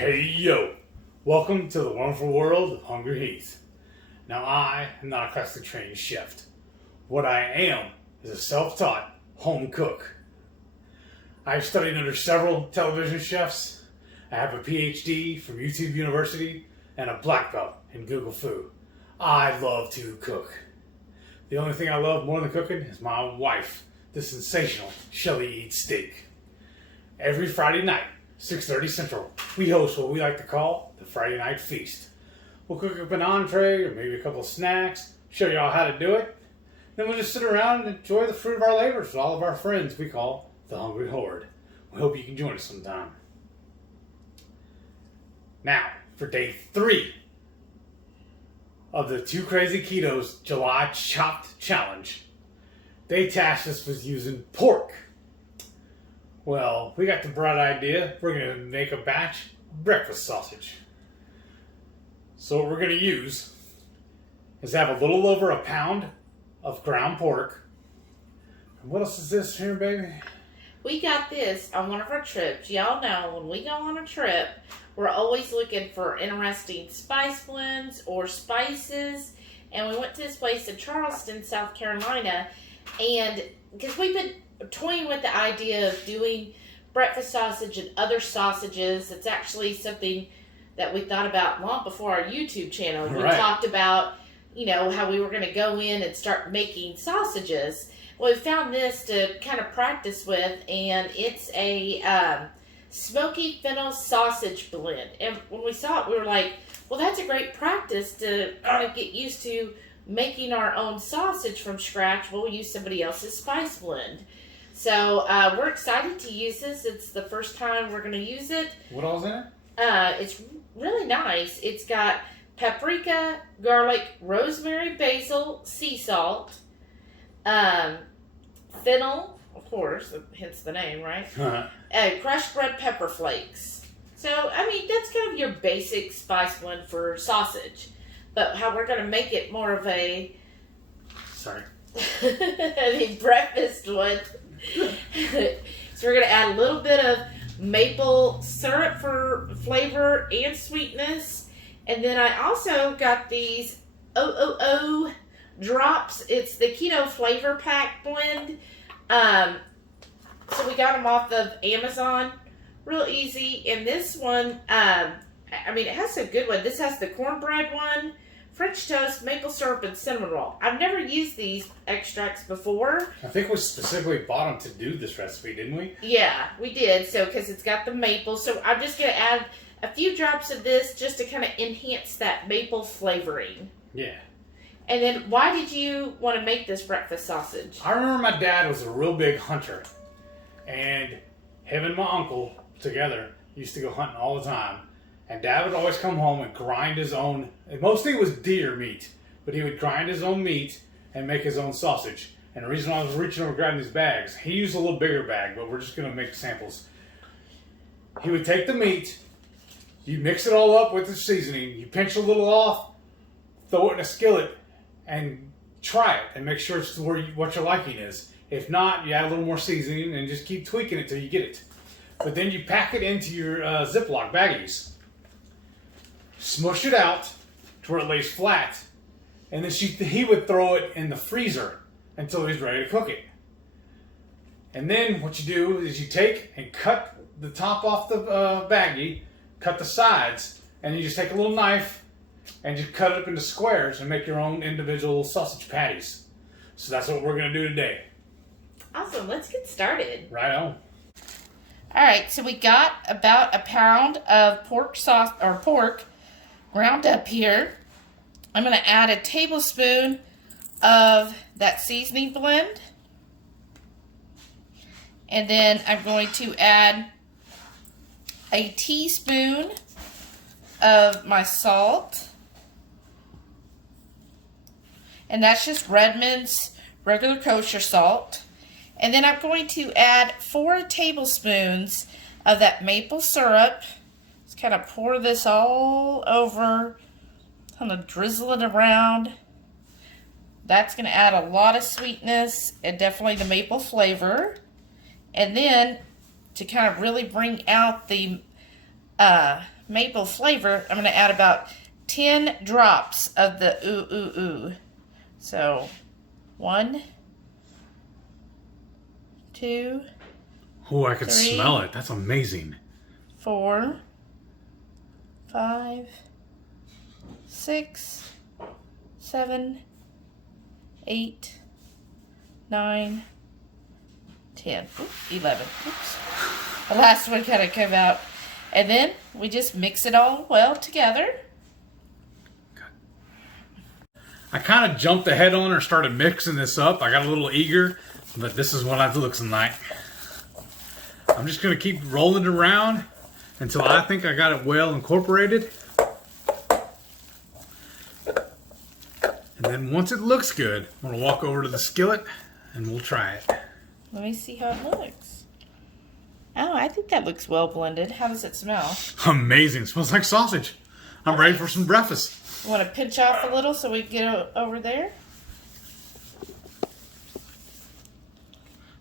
Hey yo! Welcome to the wonderful world of Hungry Heath. Now I am not a classically trained chef. What I am is a self-taught home cook. I've studied under several television chefs. I have a PhD from YouTube University and a black belt in Google Food. I love to cook. The only thing I love more than cooking is my wife, the sensational Shelly Eats Steak. Every Friday night, 6:30 Central, we host what we like to call the Friday Night Feast. We'll cook up an entree or maybe a couple of snacks, show y'all how to do it. Then we'll just sit around and enjoy the fruit of our labors with all of our friends we call the Hungry Horde. We hope you can join us sometime. Now, for day 3 of the Two Crazy Ketos July Chopped Challenge, they tasked us with using pork. Well, we got the bright idea. We're going to make a batch breakfast sausage. So what we're going to use is have a little over a pound of ground pork. And what else is this here, baby? We got this on one of our trips. Y'all know when we go on a trip, we're always looking for interesting spice blends or spices. And we went to this place in Charleston, South Carolina. And because we've been toying with the idea of doing breakfast sausage and other sausages. It's actually something that we thought about long before our YouTube channel. We talked about, how we were going to go in and start making sausages. Well, we found this to kind of practice with, and it's a Smoky Fennel sausage blend. And when we saw it, we were like, well, that's a great practice to kind of get used to making our own sausage from scratch. We'll use somebody else's spice blend. So we're excited to use this. It's the first time we're going to use it. What all's in it? It's really nice. It's got paprika, garlic, rosemary, basil, sea salt, fennel, of course, hence the name, right? Crushed red pepper flakes. So, that's kind of your basic spice blend for sausage. But how we're going to make it more of a... Sorry. breakfast one. So we're going to add a little bit of maple syrup for flavor and sweetness. And then I also got these OOO drops. It's the Keto Flavor Pack blend. So we got them off of Amazon. Real easy. And this one, it has a good one. This has the cornbread one, French toast, maple syrup, and cinnamon roll. I've never used these extracts before. I think we specifically bought them to do this recipe, didn't we? Yeah, we did. So, because it's got the maple. So, I'm just going to add a few drops of this just to kind of enhance that maple flavoring. Yeah. And then, why did you want to make this breakfast sausage? I remember my dad was a real big hunter. And him and my uncle together used to go hunting all the time. And Dad would always come home and grind his own, mostly it was deer meat, but he would grind his own meat and make his own sausage. And the reason I was reaching over grabbing these bags, he used a little bigger bag, but we're just going to make samples. He would take the meat, you mix it all up with the seasoning, you pinch a little off, throw it in a skillet, and try it and make sure it's what your liking is. If not, you add a little more seasoning and just keep tweaking it till you get it. But then you pack it into your Ziploc baggies. Smush it out to where it lays flat, and then he would throw it in the freezer until he's ready to cook it. And then what you do is you take and cut the top off the baggie, cut the sides, and you just take a little knife and just cut it up into squares and make your own individual sausage patties. So that's what we're going to do today. Awesome. Let's get started. Right on. All right. So we got about a pound of pork ground up here. I'm going to add a tablespoon of that seasoning blend. And then I'm going to add a teaspoon of my salt. And that's just Redmond's regular kosher salt. And then I'm going to add 4 tablespoons of that maple syrup. Just kind of pour this all over, kind of drizzle it around. That's going to add a lot of sweetness and definitely the maple flavor. And then to kind of really bring out the maple flavor, I'm going to add about 10 drops of the ooh ooh ooh. So 1, 2. Oh, I could 3, smell it. That's amazing. 4, 5, 6, 7, 8, 9, 10, 11. Oops. The last one kind of came out. And then we just mix it all well together. I kind of jumped ahead on her, started mixing this up. I got a little eager, but this is what it looks like. I'm just going to keep rolling it around until I think I got it well incorporated. And then once it looks good, I'm going to walk over to the skillet and we'll try it. Let me see how it looks. Oh, I think that looks well blended. How does it smell? Amazing. It smells like sausage. I'm ready for some breakfast. You want to pinch off a little so we can get over there?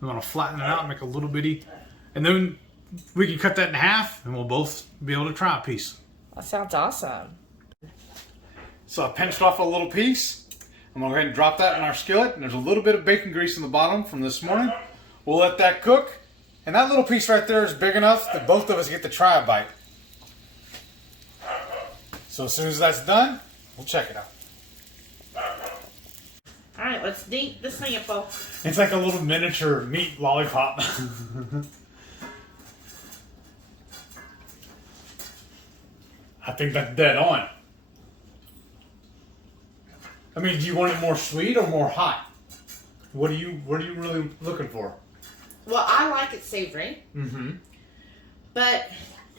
We want to flatten it out and make a little bitty. And then we can cut that in half and we'll both be able to try a piece. That sounds awesome. So I pinched off a little piece. I'm going to go ahead and drop that in our skillet. And there's a little bit of bacon grease in the bottom from this morning. We'll let that cook. And that little piece right there is big enough that both of us get to try a bite. So as soon as that's done, we'll check it out. All right, let's dink the sample. It's like a little miniature meat lollipop. I think that's dead on. I mean, do you want it more sweet or more hot? What are you really looking for? Well, I like it savory. Mm-hmm. But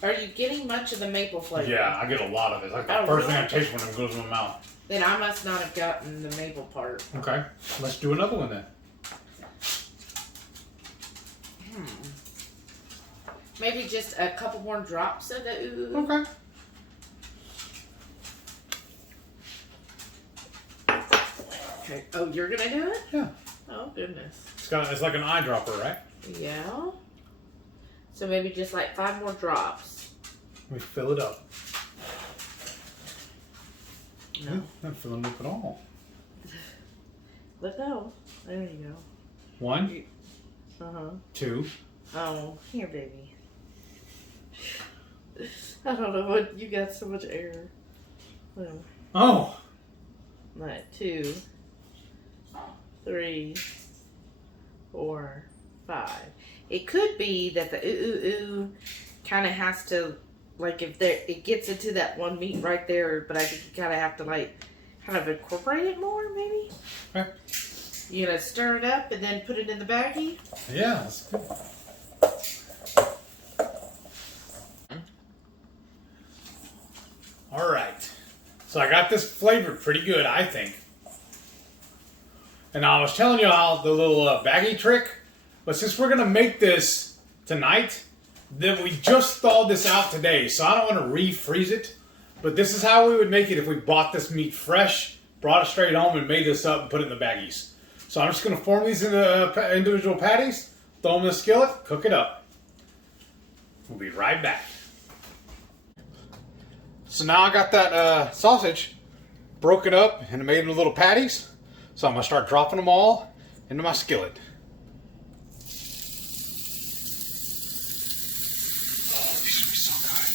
are you getting much of the maple flavor? Yeah, I get a lot of it. It's like the first thing I taste when it goes in my mouth. Then I must not have gotten the maple part. Okay, let's do another one then. Maybe just a couple more drops of the ooh. Okay. Okay. Oh, you're gonna do it? Yeah. Oh goodness. It's like an eyedropper, right? Yeah. So maybe just like 5 more drops. Let me fill it up. No. Not filling it up at all. Let go. There you go. 1. 2. Oh, here, baby. I don't know what you got so much air. Oh. Right, 2, 3, 4, 5. It could be that the ooh kind of has to, like, if there it gets into that one meat right there, but I think you kind of have to like kind of incorporate it more, maybe. Okay. You gonna stir it up and then put it in the baggie? Yeah, that's good. All right. So I got this flavored pretty good, I think. And I was telling you all the little baggie trick, but since we're gonna make this tonight, then we just thawed this out today, so I don't want to refreeze it. But this is how we would make it if we bought this meat fresh, brought it straight home, and made this up and put it in the baggies. So I'm just gonna form these into individual patties, throw them in the skillet, cook it up. We'll be right back. So now I got that sausage broken up and made into little patties. So I'm going to start dropping them all into my skillet. Oh, these will be so good.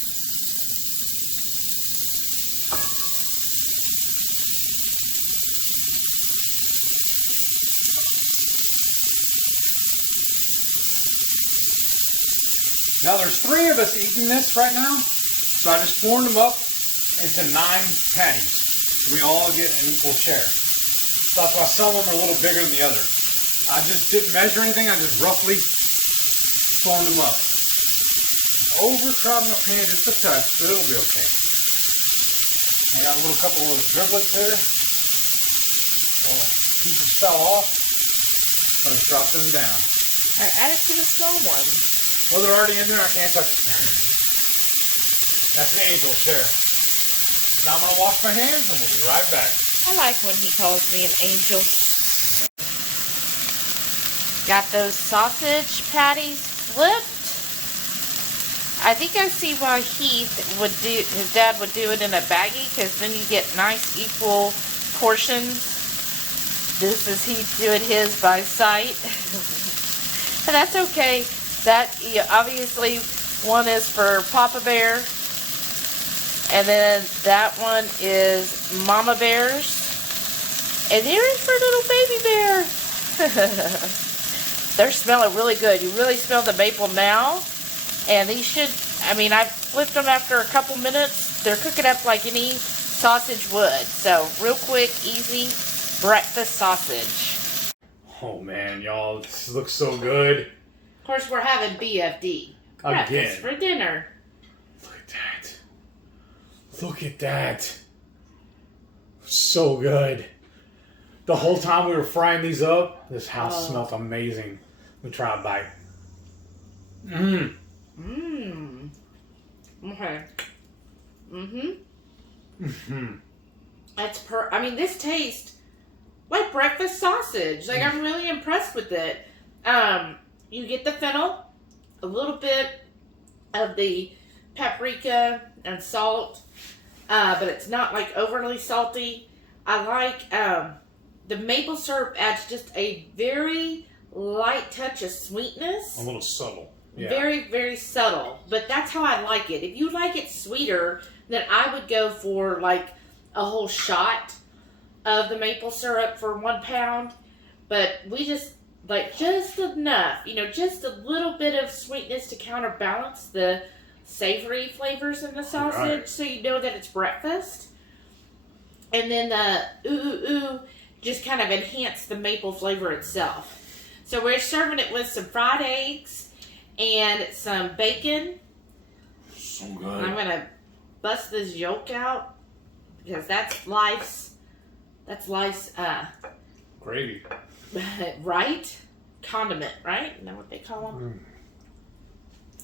Now there's 3 of us eating this right now. So I just formed them up into 9 patties. So we all get an equal share. So that's why some of them are a little bigger than the others. I just didn't measure anything. I just roughly formed them up. Overcrowding my pan just a touch, but it'll be okay. I got a little couple of driblets there. Oh, pieces fell off. So I just dropped them down. All right, add it to the small ones. Well, they're already in there. I can't touch it. That's the angel share. Now I'm going to wash my hands and we'll be right back. I like when he calls me an angel. Got those sausage patties flipped. I think I see why his dad would do it in a baggie, because then you get nice equal portions. This is Heath doing his by sight. And that's okay. That, obviously, one is for Papa Bear. And then that one is Mama Bear's. And there is for little baby bear. They're smelling really good. You really smell the maple now. And these should, I flipped them after a couple minutes. They're cooking up like any sausage would. So, real quick, easy breakfast sausage. Oh man, y'all, this looks so good. Of course, we're having BFD. Breakfast for dinner. Look at that. Look at that. So good. The whole time we were frying these up, this house smelled amazing. Let me try a bite. Mmm. Mmm. Okay. Mm-hmm. Mm-hmm. That's this tastes like breakfast sausage. Like, I'm really impressed with it. You get the fennel, a little bit of the paprika and salt, but it's not like overly salty. I like the maple syrup adds just a very light touch of sweetness. A little subtle. Yeah. Very, very subtle. But that's how I like it. If you like it sweeter, then I would go for like a whole shot of the maple syrup for 1 pound. But we just like just enough, just a little bit of sweetness to counterbalance the savory flavors in the sausage, right. So you know that it's breakfast. And then the ooh just kind of enhance the maple flavor itself. So we're serving it with some fried eggs and some bacon. So good. I'm gonna bust this yolk out because that's life's gravy. right? Condiment, right? Isn't that what they call them?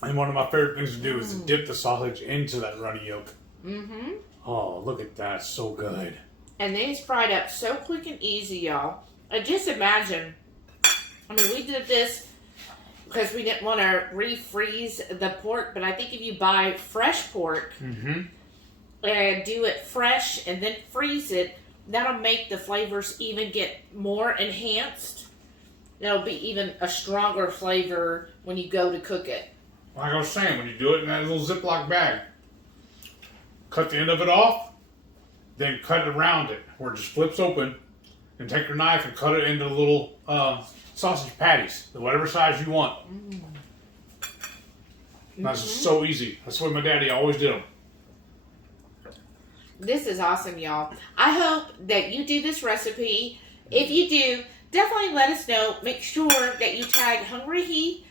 And one of my favorite things to do is to dip the sausage into that runny yolk. Mm-hmm. Oh, look at that. So good. And these fried up so quick and easy, y'all. And just imagine, we did this because we didn't want to refreeze the pork, but I think if you buy fresh pork and do it fresh and then freeze it, that'll make the flavors even get more enhanced. It'll be even a stronger flavor when you go to cook it. Like I was saying, when you do it in that little Ziploc bag, cut the end of it off, then cut it around it where it just flips open, and take your knife and cut it into little sausage patties, whatever size you want. That's so easy. That's the way my daddy always did them. This is awesome, y'all. I hope that you do this recipe. If you do, definitely let us know. Make sure that you tag Hungry Heath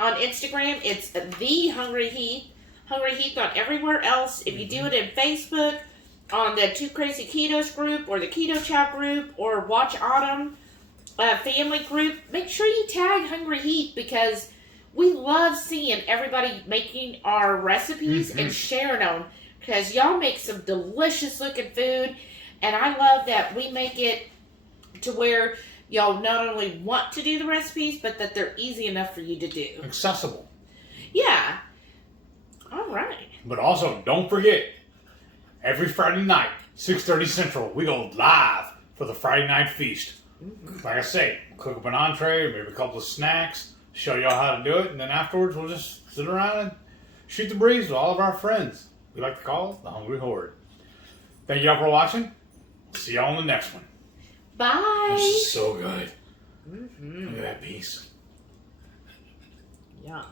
on Instagram. It's the Hungry Heath. Hungry Heath on everywhere else. If you do it in Facebook, on the Two Crazy Ketos group, or the Keto Chow group, or Watch Autumn family group, make sure you tag Hungry Heath, because we love seeing everybody making our recipes and sharing them, because y'all make some delicious looking food, and I love that we make it to where y'all not only want to do the recipes, but that they're easy enough for you to do. Accessible. Yeah. All right. But also, don't forget, every Friday night, 6:30 Central, we go live for the Friday Night Feast. Like I say, cook up an entree, maybe a couple of snacks, show y'all how to do it, and then afterwards we'll just sit around and shoot the breeze with all of our friends. We like to call it the Hungry Horde. Thank y'all for watching. See y'all on the next one. Bye. This is so good. Look at that piece. Yeah.